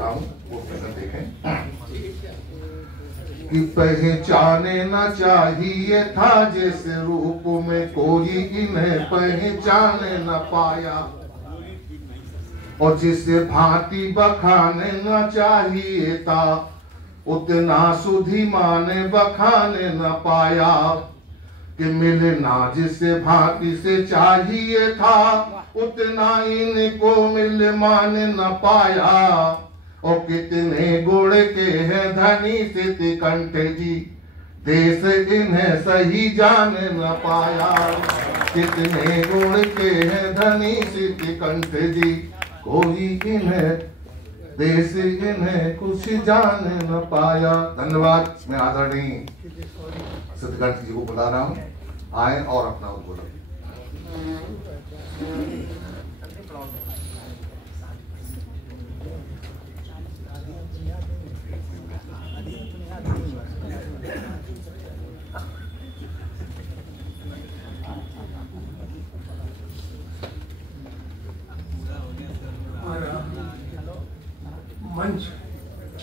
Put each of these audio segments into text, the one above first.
देता हूँ, वो प्रश्न देखें कि पहचाने न चाहिए था जैसे रूप में कोई इन्हें पहचाने न पाया, और जिसे भांति बखाने न चाहिए था उतना सुधिमा ने बखाने न पाया, कि मिलना जिसे भांति से चाहिए था उतना इनको मिल मान न पाया, और कितने गुण के हैं धनी सिद्धिकंठ जी, देश इन्हें सही जान न पाया। कितने गुण के हैं धनी सिद्धिकंठ जी, कोई इन्हें देश इन्हें कुछ जान न पाया। धन्यवाद। मैं आदरणीय सिद्धिकंठ जी को बुला रहा हूँ, आए और अपना उद्बोधन। मंच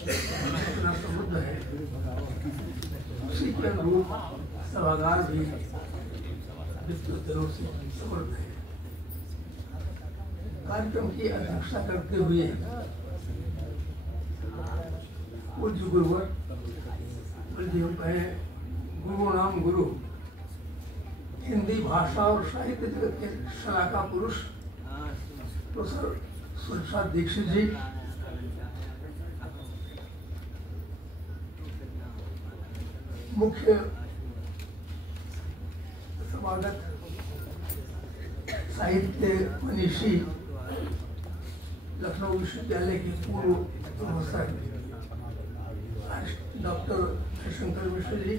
इतना समृद्ध है, उसी के अनुरूप सभागार भी विस्तृत से समृद्ध है। कार्यक्रम की अध्यक्षता करते हुए पूज्य गुरुवर गुरु नाम गुरु, हिंदी भाषा और साहित्य जगत के शलाका पुरुष प्रोफेसर सुरेश दीक्षित जी, मुख्य समागत साहित्य मनीषी लखनऊ विश्वविद्यालय के पूर्व प्रोफेसर डॉक्टर हरिशंकर मिश्र जी,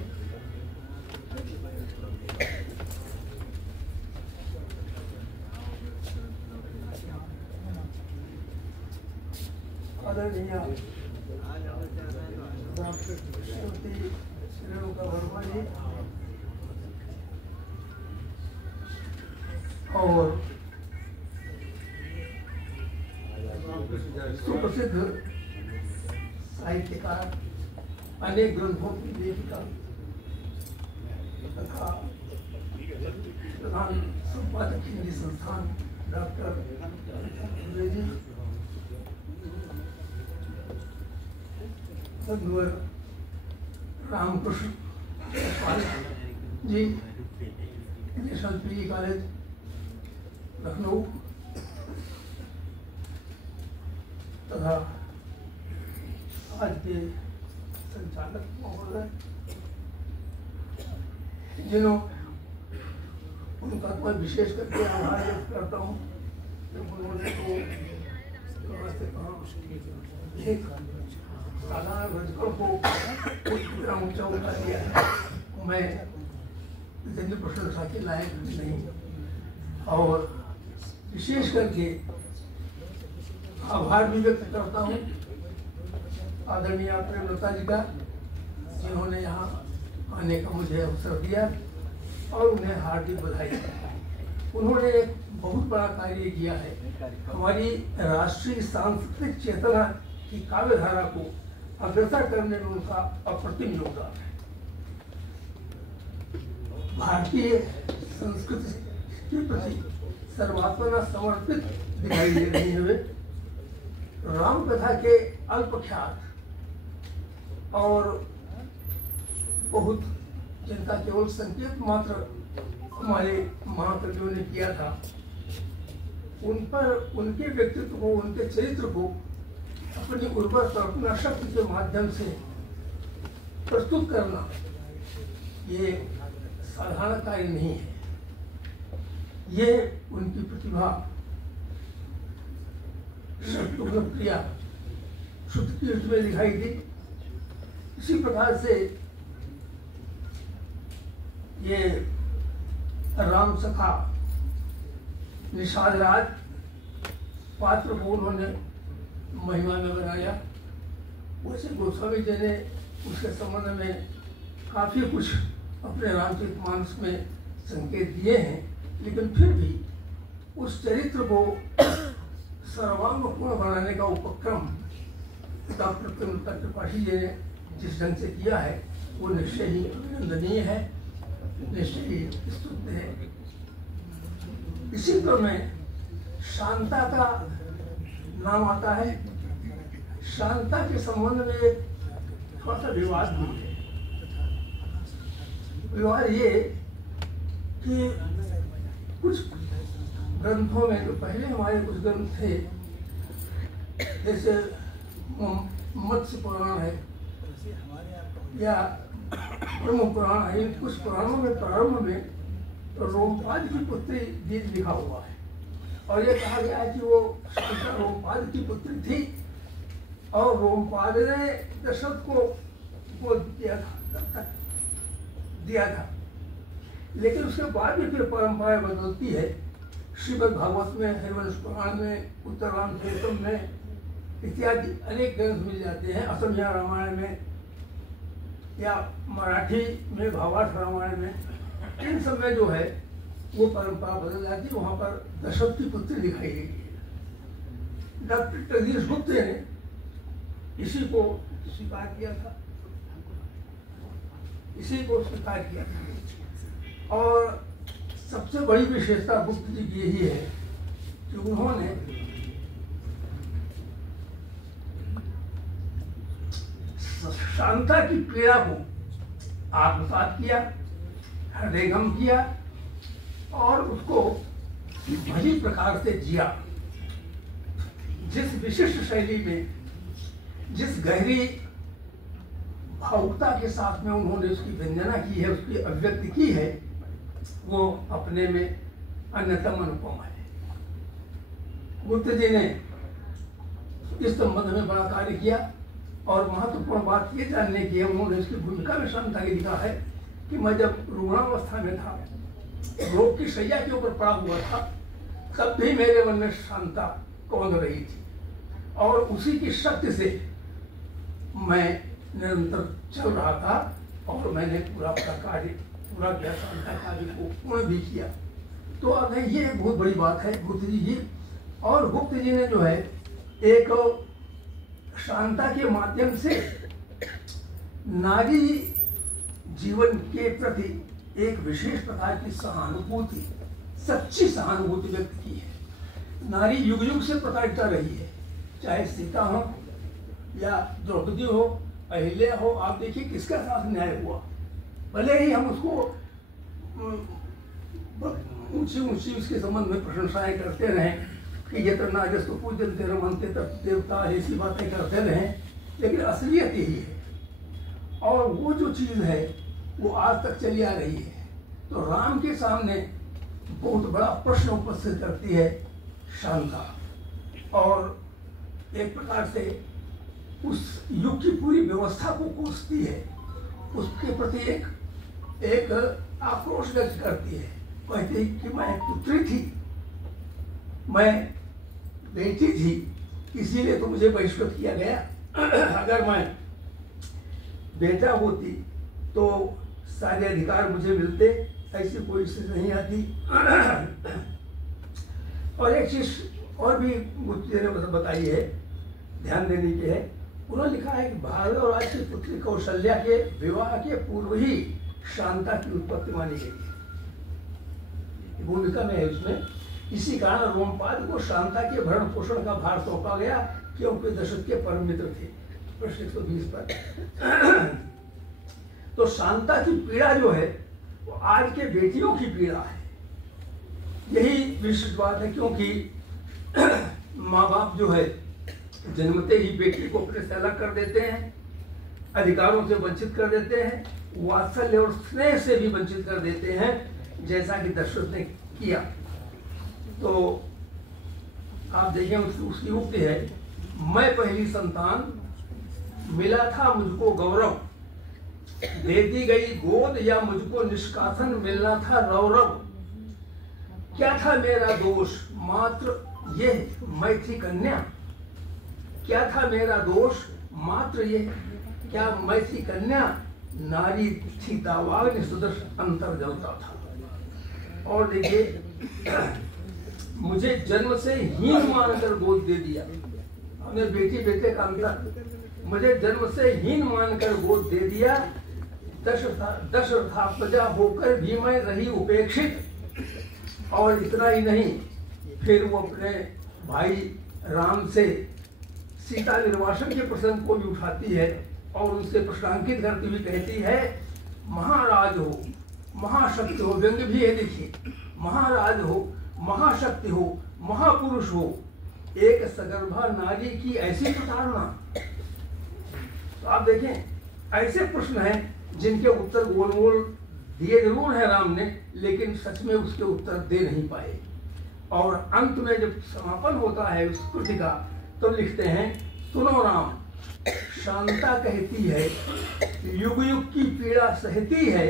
आदरणीय श्रीमती रेणुका वर्मा जी और सुप्रसिद्ध साहित्यकार, अनेक ग्रंथों की लेखिका तथा प्रधान संपादक हिंदी संस्थान डॉक्टर जी, रामकृष्ण जी, नेशनल पीजी कॉलेज लखनऊ तथा आज के संचालक महोदय, जिन्हों उनका मैं विशेष करके आभार व्यक्त करता हूँ कि उन्होंने एक साधारण रजकों को ऊंचा उठा दिया है। मैं इतनी प्रशंसा के लायक नहीं, और विशेष करके आभार भी व्यक्त करता हूँ आदरणीय प्रेमलता जी का, जिन्होंने यहाँ आने का मुझे अवसर दिया, और उन्हें हार्दिक बधाई। उन्होंने एक बहुत बड़ा कार्य किया है, हमारी राष्ट्रीय सांस्कृतिक चेतना की काव्यधारा को अग्रसर करने में उनका अप्रतिम योगदान है। भारतीय संस्कृति के प्रति सर्वात्मना समर्पित दिखाई दे रही है। राम कथा के अल्पख्यात और बहुत जिनका केवल संकेत मात्र हमारे महाकवियों ने किया था, उन पर उनके व्यक्तित्व को, उनके चरित्र को अपनी उर्वर कल्पना शक्ति के माध्यम से प्रस्तुत करना ये साधारण कार्य नहीं है। ये उनकी प्रतिभा शत्रुघ्न प्रिया श्रुतकीर्त में दिखाई दी। इसी प्रकार से ये राम सखा निषाद राज पात्र को उन्होंने महिमा में बनाया। वैसे गोस्वामी जी ने उसके संबंध में काफी कुछ अपने रामचरितमानस में संकेत दिए हैं, लेकिन फिर भी उस चरित्र को सर्वांगपूर्ण बनाने का उपक्रम डॉक्टर प्रेमलता त्रिपाठी जी ने जिस ढंग से किया है वो निश्चय ही अभिनंदनीय है, निश्चय ही स्तुत्य है। इसी क्रम में शांता का नाम आता है। शांता के संबंध में थोड़ा सा विवाद भी है। विवाद ये कि कुछ ग्रंथों में, तो पहले हमारे कुछ ग्रंथ थे, जैसे मत्स्य पुराण है या ब्रह्म पुराण है, कुछ पुराणों में प्रारंभ में तो रोमपाद की पुत्री गीत लिखा हुआ है और ये कहा गया है कि वो शांता रोमपाद की पुत्री थी और रोमपाद ने दशरथ को वो दिया था। लेकिन उसके बाद भी फिर परंपराएं बदलती है। श्रीमद् भागवत में, हरिवंश पुराण में, उत्तरायण में इत्यादि अनेक ग्रंथ मिल जाते हैं। असमिया रामायण में या मराठी में भावार्थ रामायण में, इन सब में जो है वो परंपरा बदल जाती है। वहाँ पर दशरथ की पुत्री दिखाई देती है। डॉक्टर जगदीश गुप्त ने इसी को स्वीकार किया था, इसी को स्वीकार किया था। और सबसे बड़ी विशेषता गुप्त जी की यही है कि उन्होंने शांता की पीड़ा को आत्मसात किया, हृदयंगम किया और उसको भली प्रकार से जिया। जिस विशिष्ट शैली में, जिस गहरी भावुकता के साथ में उन्होंने उसकी व्यंजना की है, उसकी अभिव्यक्ति की है, वो अपने में अन्यतम अनुपम है। गुप्त जी ने इस संबंध में बड़ा कार्य किया और महत्वपूर्ण बात ये जानने की है, उन्होंने इसकी भूमिका में शांता की लिखा है कि मैं जब रुग्णावस्था में था, रोग की शैया के ऊपर पड़ा हुआ था, तब भी मेरे मन में शांता कौंध रही थी और उसी की शक्ति से मैं निरंतर चल रहा था और मैंने पूरा कार्य पूरा किया, शांता कार्य को पूर्ण भी किया। तो अब ये एक बहुत बड़ी बात है गुप्त जी की। और गुप्त जी ने जो है एक शांता के माध्यम से नारी जीवन के प्रति एक विशेष प्रकार की सहानुभूति, सच्ची सहानुभूति व्यक्त की है। नारी युग युग से प्रकटता रही है, चाहे सीता हो या द्रौपदी हो, अहिल्या हो। आप देखिए किसका साथ न्याय हुआ, भले ही हम उसको ऊंची ऊंची उसके संबंध में प्रशंसाएं करते रहें कि ये तो नाजस्तु पूजन्ते रमन्ते तत् देवता, ऐसी बातें करते रहें, लेकिन असलियत यही है। और वो जो चीज़ है वो आज तक चली आ रही है। तो राम के सामने बहुत बड़ा प्रश्न उपस्थित करती है शांता और एक प्रकार से उस युग की पूरी व्यवस्था को कोसती है, उसके प्रति एक आक्रोश व्यक्त करती है। कहती कि मैं पुत्री थी, मैं बेटी थी, इसीलिए तो मुझे बहिष्कृत किया गया। अगर मैं बेटा होती तो सारे अधिकार मुझे मिलते, ऐसी कोई स्थिति नहीं आती। और एक चीज और भी गुप्त जी ने बताई है, ध्यान देने की है। उन्होंने लिखा है कि भार्गव राज की पुत्री कौशल्या के विवाह के पूर्व ही शांता की उत्पत्ति मानी गई है। भूमिका में है उसमें। इसी कारण रोमपाद को शांता के भरण पोषण का भार सौंपा गया क्योंकि दशरथ के परम मित्र थे। प्रश्न 120 पर। तो शांता की पीड़ा जो है वो आज के बेटियों की पीड़ा है। यही विशिष्ट बात है, क्योंकि माँ बाप जो है जन्मते ही बेटी को अपने से अलग कर देते हैं, अधिकारों से वंचित कर देते हैं, वात्सल्य और स्नेह से भी वंचित कर देते हैं, जैसा कि दशरथ ने किया। तो आप देखिए उसकी उक्ति है, मैं पहली संतान, मिला था मुझको गौरव, दे दी गई गोद या मुझको निष्कासन मिलना था रौरव। क्या था मेरा दोष, मात्र ये मैं थी कन्या। क्या था मेरा दोष, मात्र ये क्या मैं थी कन्या। नारी थी दावाग्नि सुदर्श अंतर जलता था। और देखिए मुझे जन्म से हीन मानकर गोद दे दिया। हमने बेटी बेटे का अंतर मुझे जन्म से हीन मानकर गोद दे दिया, दशरथात्मजा होकर भी मैं रही उपेक्षित। और इतना ही नहीं, फिर वो अपने भाई राम से सीता निर्वासन के प्रसंग को भी उठाती है और उनसे प्रश्नांकित करती हुई कहती है, महाराज हो, महाशक्ति हो, व्यंग्य भी है देखिए, महाराज हो, महाशक्ति हो, महापुरुष हो, एक सगर्भा नारी की ऐसी प्रताड़ना। तो आप देखें, ऐसे प्रश्न हैं जिनके उत्तर गोल गोल दिए जरूर है राम ने, लेकिन सच में उसके उत्तर दे नहीं पाए। और अंत में जब समापन होता है उस कृति का, तो लिखते हैं, सुनो राम, शांता कहती है, युग युग की पीड़ा सहती है,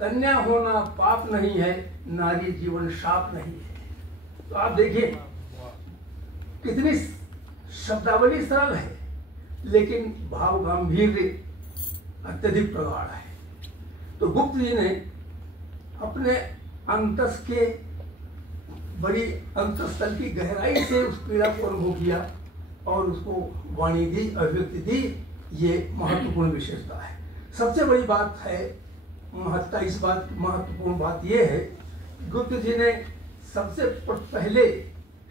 कन्या होना पाप नहीं है, नारी जीवन शाप नहीं है। तो आप देखिए कितनी शब्दावली सरल है, लेकिन भाव गांभीर्य अत्यधिक प्रगाढ़ है। तो गुप्त जी ने अपने अंतस के बड़ी अंतस्थल की गहराई से उस पीड़ा को अनुभव किया और उसको वाणी दी, अभिव्यक्ति दी। ये महत्वपूर्ण विशेषता है। सबसे बड़ी बात है महत्वपूर्ण बात यह है, गुप्त जी ने सबसे पहले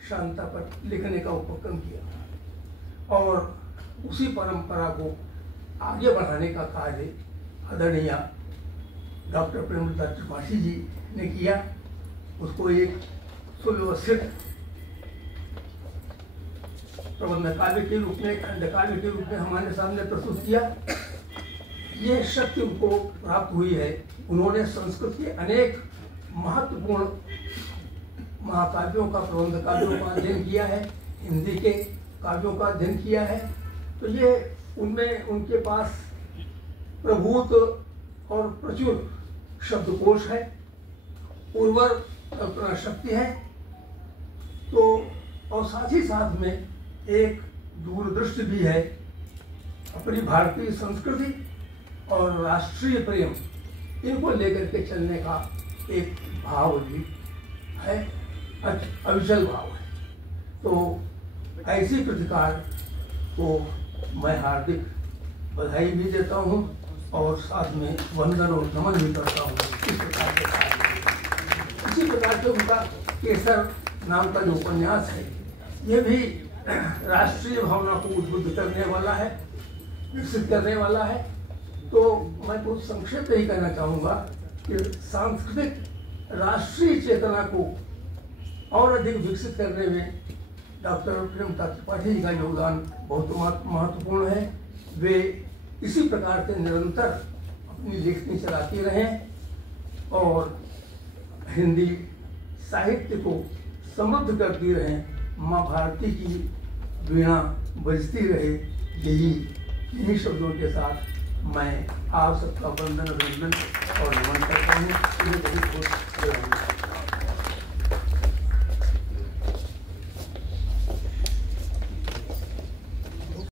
शांता पर लिखने का उपक्रम किया और उसी परंपरा को आगे बढ़ाने का कार्य आदरणीय डॉक्टर प्रेमलता त्रिपाठी जी ने किया। उसको एक सुव्यवस्थित प्रबंध काव्य के रूप में, खंड काव्य के रूप में हमारे सामने प्रस्तुत किया। ये शक्ति उनको प्राप्त हुई है। उन्होंने संस्कृत के अनेक महत्वपूर्ण महाकाव्यों का, प्रबंध काव्यों का अध्ययन किया है, हिंदी के काव्यों का अध्ययन किया है। तो ये उनमें उनके पास प्रभूत और प्रचुर शब्दकोश है, उर्वर कल्पना शक्ति है। तो और साथ ही साथ में एक दूरदृष्टि भी है। अपनी भारतीय संस्कृति और राष्ट्रीय प्रेम, इनको लेकर के चलने का एक भाव भी है, अविचल भाव है। तो ऐसी कृतिकार को मैं हार्दिक बधाई भी देता हूँ और साथ में वंदन और नमन भी करता हूँ। इस प्रकार के कार्य, इसी प्रकार से उनका केसर नाम का जो उपन्यास है, ये भी राष्ट्रीय भावना को उद्बुद्ध करने वाला है, विकसित करने वाला है। तो मैं कुछ संक्षेप में ही कहना चाहूँगा कि सांस्कृतिक राष्ट्रीय चेतना को और अधिक विकसित करने में डॉक्टर प्रेमलता त्रिपाठी जी का योगदान बहुत महत्वपूर्ण है। वे इसी प्रकार से निरंतर अपनी लेखनी चलाती रहें और हिंदी साहित्य को समृद्ध करती रहें। माँ भारती की वीणा बजती रहे, यही इन्हीं शब्दों के साथ मैं आप सबका वंदन, अभिनंदन और नमन करता हूँ।